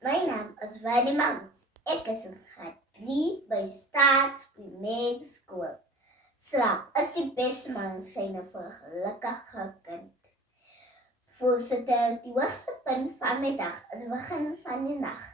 My naam is Wani Mount. Ek is in graad 3 by Staats Primair Skool. Slaap is die beste medisyne vir 'n gelukkige kind. Voorsitter, die hoogste punt van my dag is die begin van die nag.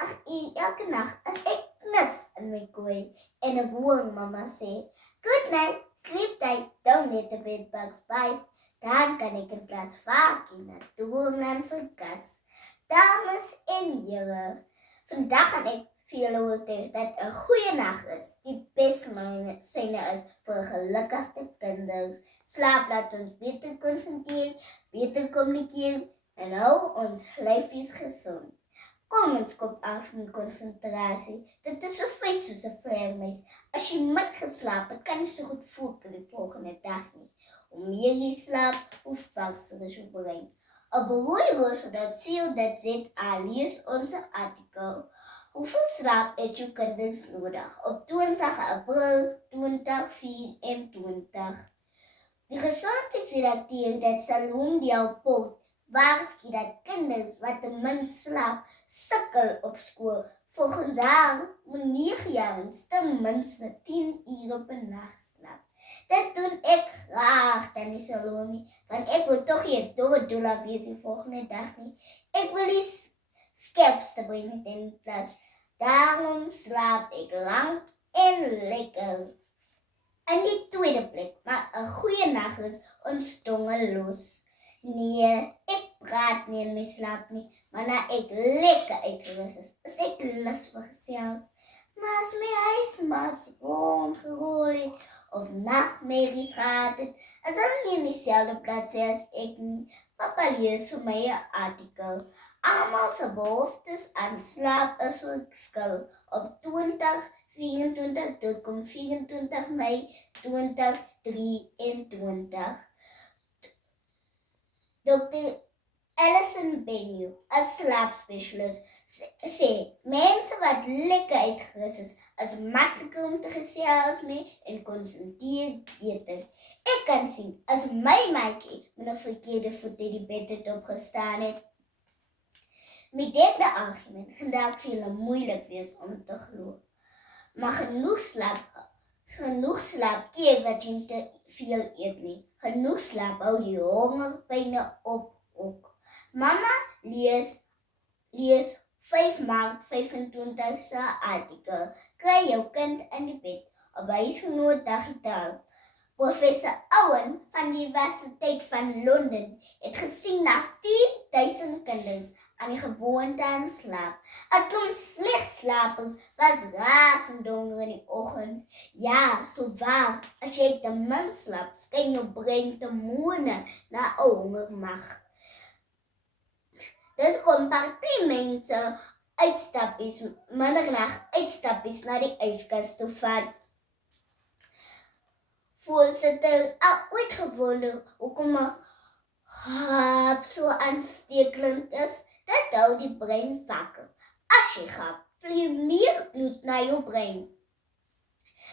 Elke nag as ek knus in my kooi en ek hoor mamma sê, "Good night, sleep tight, don't let the bed bugs bite." Dan kan ek 'n glas vakie na droom en verkas. Dames en here, vandag gaan ek vir julle oortuig dat 'n goeie nag is die beste medisyne is vir gelukkige kinders. Slaap laat ons beter konsentreer, beter kommunikeer en hou ons lyfies gesond. Kom ons kop af met konsentrasie. Dit is so feit soos 'n vleermuis. As jy min geslaap het, kan jy so goed voel vir die volgende dag nie. Hoe meer jy slaap, hoe vaster is jou brein. Op roeiroos.co.za lees ons artikel. Hoeveel slaap het jou kinders nodig? Op 20 April 2024. Die gesondheidsredakteur dat Salom Dialport waarsku dat kinders wat te min slaap sukkel op skool. Volgens haar moet 9-jariges ten minste 10 ure per nag slaap. Dit doen ek graag, Tannie Salome, want ek wil toch nie 'n dolla wees die volgende dag nie. Ek wil die skerpste bring in die klas. Daarom slaap ek lang en lekker. In die tweede plek, maar 'n goeie nag is ons tonge los. Nee, ek praat nie in my slaap nie, maar na ek lekker uitgerus is ek lus vir gesels. Maar as my huismaat rondgerol of nachtmerries gehad het, is hulle nie in dieselfde plek as ek nie. Papa lees vir my 'n artikel. Almal se behoeftes aan slaap is verskil. Op 2024 tot 24 Mei 2023. Dr. Alison Benyu, 'n slaapspesialis, sê mense wat lekker uitgerus is makliker om te gesels mee en konsentreer beter. Ek kan sien as my maatjie met 'n verkeerde voet uit die bed het opgestaan het. My derde argument gaan dalk vir julle moeilik wees om te glo. Maar genoeg slaap keer wat jy te veel eet nie. Genoeg slaap hou die hongerpyne op ook. Mama lees 5 Maart 25 se artikel. Kry jou kind in die bed op huisgenoot digitaal. Professor Owen van die Universiteit van Londen het gesien na 4000 kinders aan die gewoonte aan slaap. 'n Klomp slegslapers was rasend donker in die oggend. Ja, so waar, as jy te min slaap, skyn jou brein te moene na 'n hongermag. Dis kom party mense uitstappies, middernag uitstappies na die yskas toe vat. Voorsitter, ooit gewonder hoekom 'n hap so aansteeklik is? Dit hou die brein wakker. As jy gap, vloei meer bloed na jou brein.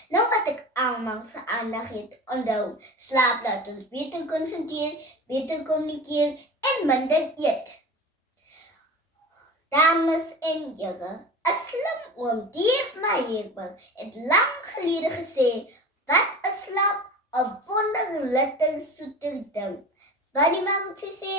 Nou wat ek almal se aandag het, onthou, slaap laat ons beter konsentreer, beter kommunikeer en minder eet. Dames en here, 'n slim oom, Dave Meyer, het lang gelede gesê, wat is slaap? 'n wonderlike soeter ding. Wat die man sê,